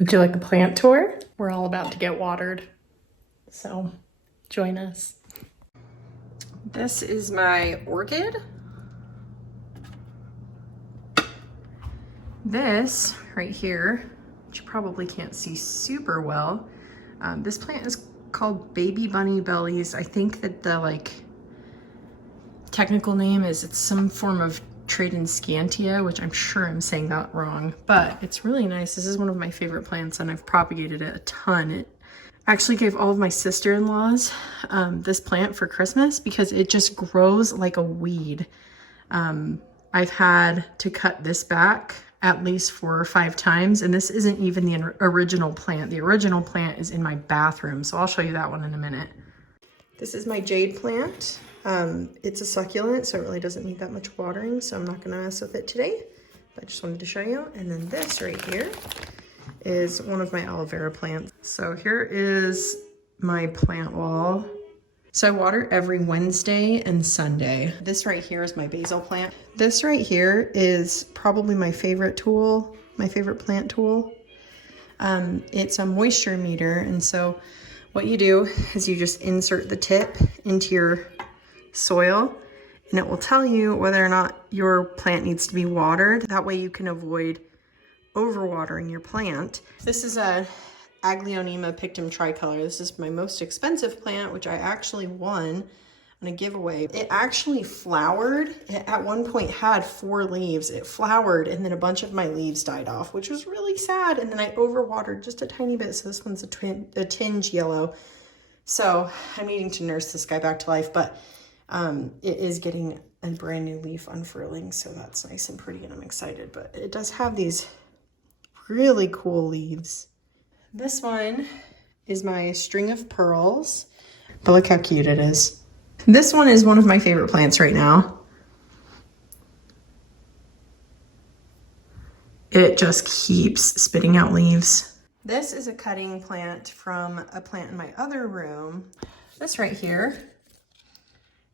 Would you like a plant tour? We're all about to get watered, so join us. This is my orchid. This right here, which you probably can't see super well, this plant is called Baby Bunny Bellies. I think that the technical name is it's some form of Tradescantia, which I'm sure I'm saying that wrong, but it's really nice. This is one of my favorite plants and I've propagated it a ton. It actually gave all of my sister-in-laws this plant for Christmas because it just grows like a weed. I've had to cut this back at least 4 or 5 times, and this isn't even the original plant. The original plant is in my bathroom, so I'll show you that one in a minute. This is my jade plant. It's a succulent, so it really doesn't need that much watering, so I'm not gonna mess with it today, but I just wanted to show you. And then this right here is one of my aloe vera plants. So here is my plant wall. So I water every Wednesday and Sunday. This right here is my basil plant. This right here is probably my favorite tool, my favorite plant tool. It's a moisture meter, and so what you do is you just insert the tip into your soil and it will tell you whether or not your plant needs to be watered. That way you can avoid overwatering your plant. This is a Aglaonema pictum tricolor. This is my most expensive plant, which I actually won on a giveaway. It actually flowered. It at one point had 4 leaves. It flowered and then a bunch of my leaves died off, which was really sad. And then I overwatered just a tiny bit. So this one's a tinge yellow. So I'm needing to nurse this guy back to life, but it is getting a brand new leaf unfurling, so that's nice and pretty and I'm excited. But it does have these really cool leaves. This one is my string of pearls, but look how cute it is. This one is one of my favorite plants right now. It just keeps spitting out leaves. This is a cutting plant from a plant in my other room. This right here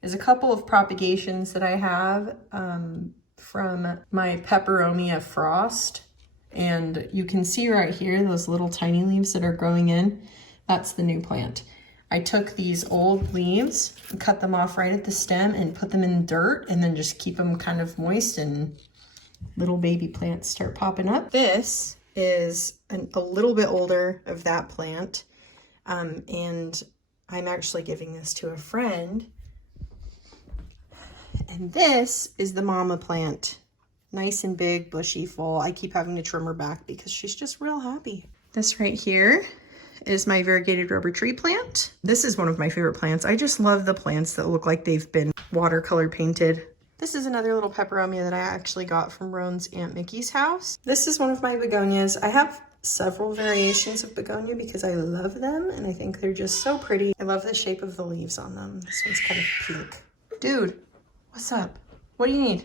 is a couple of propagations that I have from my Peperomia frost. And you can see right here, those little tiny leaves that are growing in, that's the new plant. I took these old leaves and cut them off right at the stem and put them in dirt and then just keep them kind of moist and little baby plants start popping up. This is a little bit older of that plant. And I'm actually giving this to a friend. And this is the mama plant. Nice and big, bushy, full. I keep having to trim her back because she's just real happy. This right here is my variegated rubber tree plant. This is one of my favorite plants. I just love the plants that look like they've been watercolor painted. This is another little peperomia that I actually got from Roan's Aunt Mickey's house. This is one of my begonias. I have several variations of begonia because I love them and I think they're just so pretty. I love the shape of the leaves on them. This one's kind of pink. Dude, what's up? What do you need?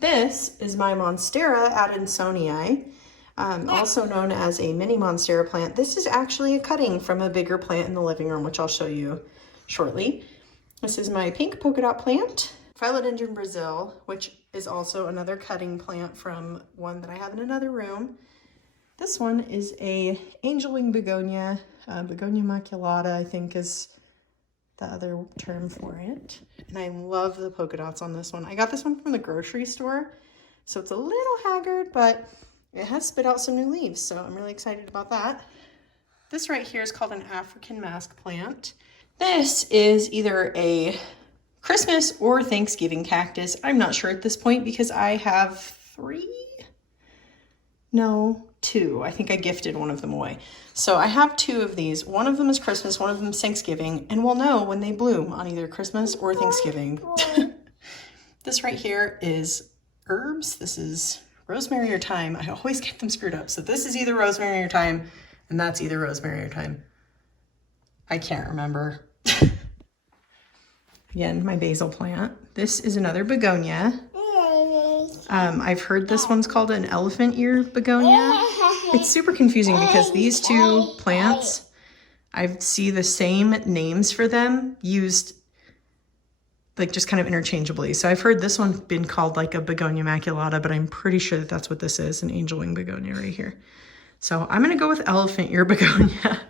This is my Monstera adansonii, also known as a mini Monstera plant. This is actually a cutting from a bigger plant in the living room, which I'll show you shortly. This is my pink polka dot plant, Philodendron Brazil, which is also another cutting plant from one that I have in another room. This one is a angel wing begonia, Begonia maculata, I think is the other term for it. And I love the polka dots on this one. I got this one from the grocery store, so it's a little haggard, but it has spit out some new leaves, so I'm really excited about that. This right here is called an African mask plant. This is either a Christmas or Thanksgiving cactus. I'm not sure at this point because I have 2. I think I gifted one of them away. So I have 2 of these. One of them is Christmas, one of them is Thanksgiving, and we'll know when they bloom on either Christmas or Thanksgiving. This right here is herbs. This is rosemary or thyme. I always get them screwed up. So this is either rosemary or thyme, and that's either rosemary or thyme. I can't remember. Again, my basil plant. This is another begonia. I've heard this one's called an elephant ear begonia. It's super confusing because these 2 plants, I see the same names for them used like just kind of interchangeably. So I've heard this one been called like a begonia maculata, but I'm pretty sure that that's what this is, an angel wing begonia right here. So I'm gonna go with elephant ear begonia,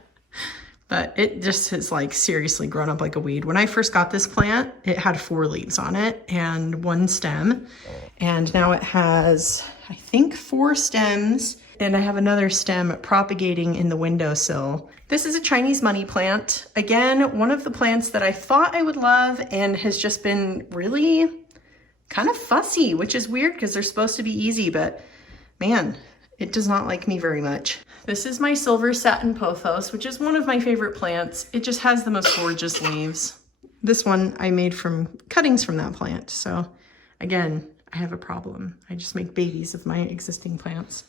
but it just has like seriously grown up like a weed. When I first got this plant, it had 4 leaves on it and 1 stem. And now it has, I think, 4 stems, and I have another stem propagating in the windowsill. This is a Chinese money plant. Again, one of the plants that I thought I would love and has just been really kind of fussy, which is weird because they're supposed to be easy, but man, it does not like me very much. This is my silver satin pothos, which is one of my favorite plants. It just has the most gorgeous leaves. This one I made from cuttings from that plant. So again, I have a problem. I just make babies of my existing plants.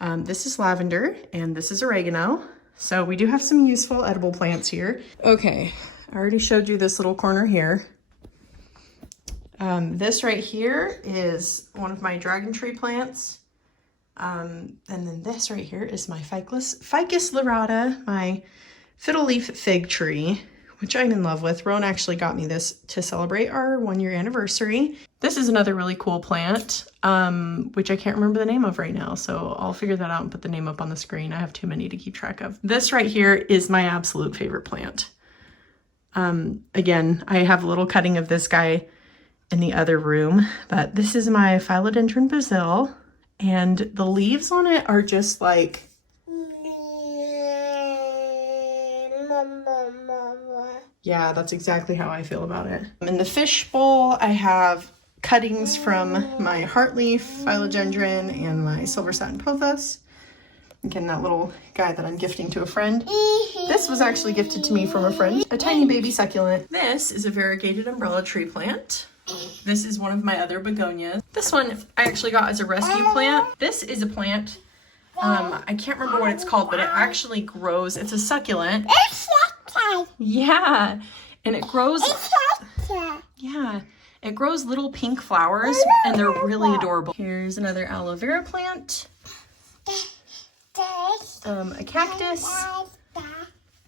This is lavender and this is oregano. So we do have some useful edible plants here. Okay, I already showed you this little corner here. This right here is one of my dragon tree plants. And then this right here is my Ficus lyrata, my fiddle leaf fig tree, which I'm in love with. Roan actually got me this to celebrate our 1-year anniversary. This is another really cool plant, which I can't remember the name of right now, so I'll figure that out and put the name up on the screen. I have too many to keep track of. This right here is my absolute favorite plant. Again, I have a little cutting of this guy in the other room, but this is my Philodendron Brazil, and the leaves on it are just like... Yeah, that's exactly how I feel about it. In the fish bowl, I have cuttings from my heartleaf philodendron and my silver satin pothos. Again, that little guy that I'm gifting to a friend. This was actually gifted to me from a friend, a tiny baby succulent. This is a variegated umbrella tree plant. This is one of my other begonias. This one I actually got as a rescue plant. This is a plant, I can't remember what it's called, but it actually grows. It's a succulent. Yeah, and it grows, yeah, it grows little pink flowers and they're really adorable. Here's another aloe vera plant, a cactus.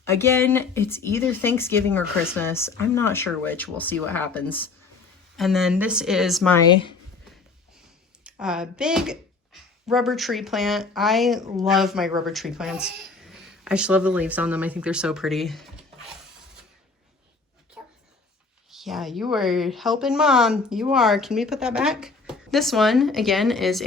Again, it's either Thanksgiving or Christmas. I'm not sure which. We'll see what happens. And then this is my big rubber tree plant. I love my rubber tree plants. I just love the leaves on them. I think they're so pretty. Yeah, you are helping Mom. You are. Can we put that back? This one, again, is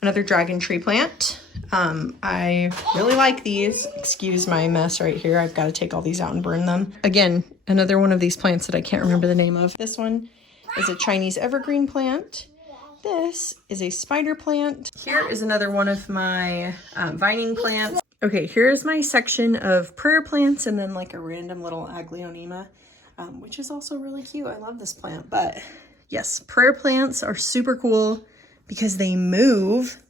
another dragon tree plant. I really like these. Excuse my mess right here. I've got to take all these out and burn them. Again, another one of these plants that I can't remember the name of. This one is a Chinese evergreen plant. This is a spider plant. Here is another one of my vining plants. Okay, here's my section of prayer plants and then like a random little aglaonema. Which is also really cute. I love this plant. But yes, prayer plants are super cool because they move.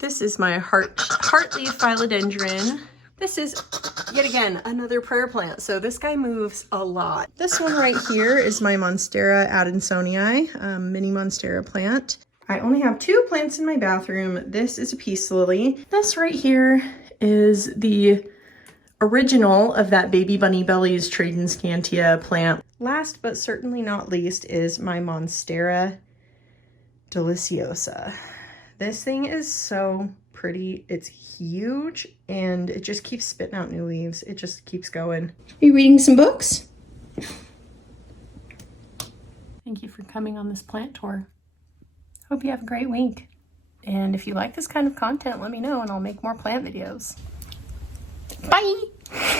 This is my heartleaf philodendron. This is, yet again, another prayer plant. So this guy moves a lot. This one right here is my Monstera adansonii, mini Monstera plant. I only have 2 plants in my bathroom. This is a peace lily. This right here is the original of that Baby Bunny Bellies Tradescantia plant. Last but certainly not least is my Monstera deliciosa. This thing is so pretty. It's huge and it just keeps spitting out new leaves. It just keeps going. Are you reading some books? Thank you for coming on this plant tour. Hope you have a great week. And if you like this kind of content, let me know and I'll make more plant videos. Bye!